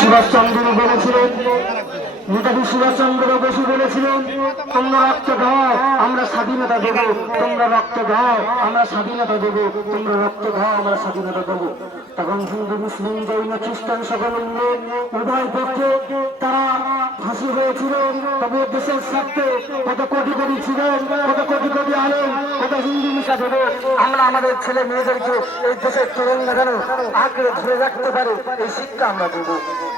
সুভাষচন্দ্র বলেছিলেন, নেতাজি সুভাষচন্দ্র বসু বলেছিলেন, তোমরা রক্ত দাও আমরা স্বাধীনতা দেবো, তোমরা রক্ত দাও আমরা স্বাধীনতা দেবো, তোমরা রক্ত দাও আমরা স্বাধীনতা দেবো। তখন হিন্দু মুসলিম জৈন খ্রিস্টান সকল উভয় পক্ষে তারা ফাঁসি হয়েছিল। তবে দেশের স্বার্থে কত কোটি কোটি ছিলেন, কত কোটি কোটি আলেন, কত হিন্দু মিশা দেবে আমরা আমাদের ছেলে মেয়েদেরকে এই দেশের তরুণরা যেন আঁকড়ে ধরে রাখতে পারে এই শিক্ষা আমরা দেবো।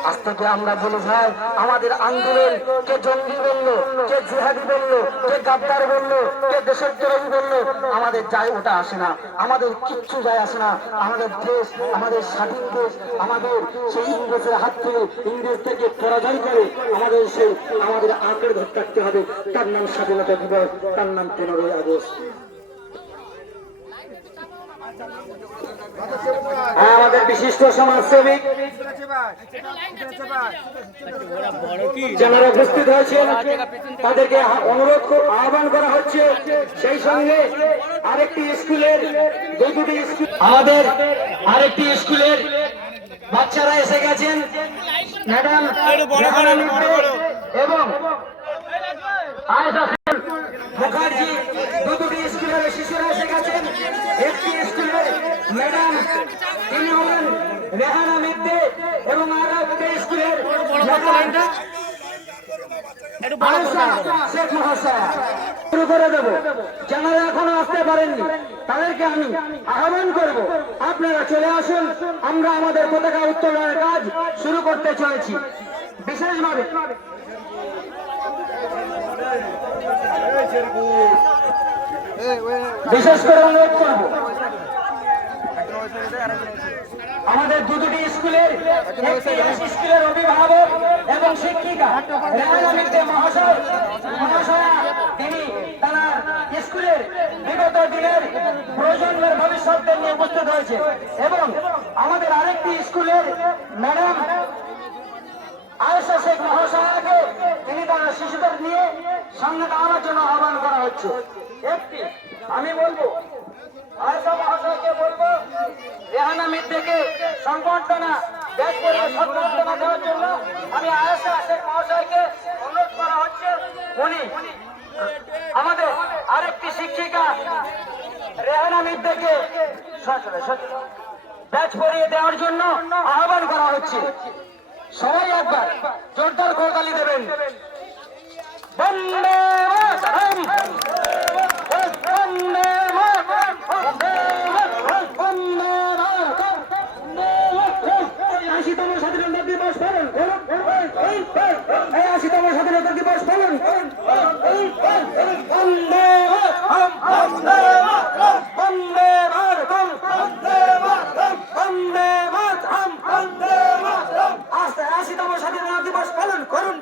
আজ থেকে আমরা বলে যাই, আমাদের আন্দোলন কে জঙ্গি বললো, কে জিহাদি বললো, কে গাদ্দার বললো, কে দেশের তরুণী বললো, আমাদের যায় ওটা আসে না, আমাদের কিচ্ছু যায় আসে না। আমাদের দেশ, আমাদের স্বাধীন দেশ, আমাদের সেই ইংরেজের হাত থেকে, ইংরেজ থেকে পরাজয় করে আমাদের আঁকড়ে ধরে থাকতে হবে। তার নাম স্বাধীনতা দিবস, তার নাম 15ই আগস্ট। আমাদের বিশিষ্ট সমাজসেবী যারা উপস্থিত হয়েছেন তাদেরকে অনুরোধ আহ্বান করা হচ্ছে। সেই সঙ্গে আরেকটি স্কুলের আমাদের আরেকটি স্কুলের বাচ্চারা এসে গেছেন, ম্যাডাম এবং মুখার্জি, দুটি স্কুলের শিশুরা এসে গেছেন। একটি স্কুলের ম্যাডাম তিনি হলেন রেহানা মিদ্দে এবং আর একটা স্কুলের শেখ মহাশয়া। শুরু করে দেবো, যারা এখনো আসতে পারেননি তাদেরকে আমি আহ্বান করব, আপনারা চলে আসুন, আমরা আমাদের পতাকা উত্তোলনের কাজ শুরু করতে চলেছি। বিশেষভাবে বিশেষ করে অনুরোধ করব আমাদের দুটি স্কুলের স্কুলের অভিভাবক এবং শিক্ষিকা রেহানা মিদ্দে মহাশয়া, তিনি তারা স্কুলের বিগত দিনের প্রয়োজনের ভবিষ্যৎ নিয়ে উপস্থিত হয়েছে এবং আমাদের আরেকটি স্কুলের ম্যাডাম আয়েশা শেখ মহাশয়াকে তিনি তারা শিশুদের নিয়ে সামনে দাঁড়ানোর জন্য আহ্বান করা হচ্ছে। একটি আমি বলবো আয়েশা মহাশয়কে বলবো রেহানা মিদ্দেকে সংবর্ধনা ব্যাগ করে সংবর্ধনা দেওয়ার জন্য আমি আয়েশা শেখ মহাশয়কে অনুরোধ করা হচ্ছে। উনি আমাদের আরেকটি শিক্ষিকা রেহানা মিদ্দেকে ব্যাগ পরিয়ে দেওয়ার জন্য আহ্বান করা হচ্ছে। সবাই একবার জোরদার করতালি দেবেন। বন্দে মাতরম, বন্দে মাতরম, বন্দে মাতরম। 80তম স্বাধীনতা দিবস পালন করুন, 80তম স্বাধীনতা দিবস পালন করুন। বন্দে মাতরম, বন্দে মাতরম, বন্দে মাতরম, বন্দে মাতরম, বন্দে মাতরম, বন্দে মাতরম। 80তম স্বাধীনতা দিবস পালন করুন,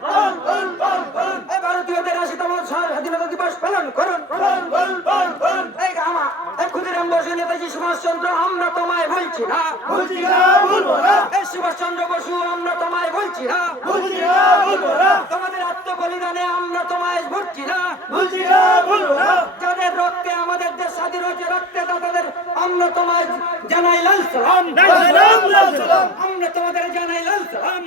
ভারতীয়দের 80তম স্বাধীনতা দিবস পালন করুন। ক্ষুদিরাম বসু, নেতাজি সুভাষচন্দ্র, আমরা তোমায় বলছি না, সুভাষচন্দ্র বসু, আমরা তোমায় বলছি না, তোমাদের আত্মবলিদানে আমরা তোমায় ভরছি না, যাদের রক্তে আমাদের দেশ স্বাধীন হয়েছে, রক্তে তাদের আমরা তোমায় জানাই লাল সালাম, আমরা তোমাদের জানাই লাল সালাম।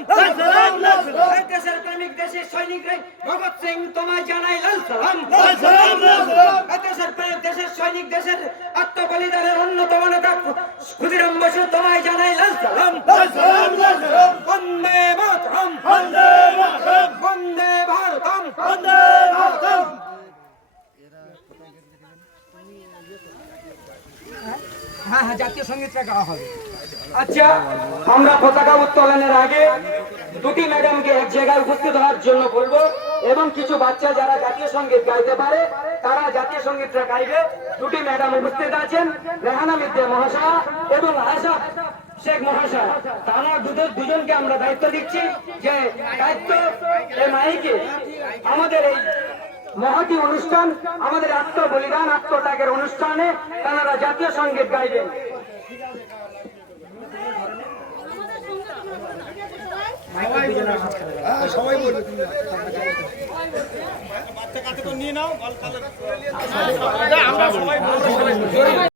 দেশের প্রেমিক, দেশের সৈনিক ভগৎ সিং তোমায় জানাই লাল সালাম। দেশের প্রেমিক, দেশের সৈনিক, দেশের আত্মবলিদানের অন্যতম নেতা ক্ষুদিরাম বসু তোমায় জানাই লাল সালাম। বন্দে মাতরম, বন্দে মাতরম, বন্দে ভারতম, বন্দে ভারতম। হ্যাঁ, জাতীয় সঙ্গীতটা গাওয়া হবে। আচ্ছা, আমরা পতাকা উত্তোলনের আগে দুটি ম্যাডামকে এক জায়গায় উপস্থিত হওয়ার জন্য বলবো এবং কিছু বাচ্চা যারা জাতীয় সঙ্গীত গাইতে পারে তারা জাতীয় সঙ্গীতটা গাইবে। দুটি ম্যাডাম উপস্থিত আছেন, রেহানা মিদ্দে মহাশয়া এবং আয়েশা শেখ মহাশয়া। তারা দুজনকে আমরা দায়িত্ব দিচ্ছি যে দায়িত্ব এই মাইকে আমাদের এই মহতি অনুষ্ঠান, আমাদের আত্মবলিদান, আত্মত্যাগের অনুষ্ঠানে তারা জাতীয় সঙ্গীত গাইবেন। সবাই বলবে, বাচ্চা কাছে তো নিয়ে নাও, আমরা সবাই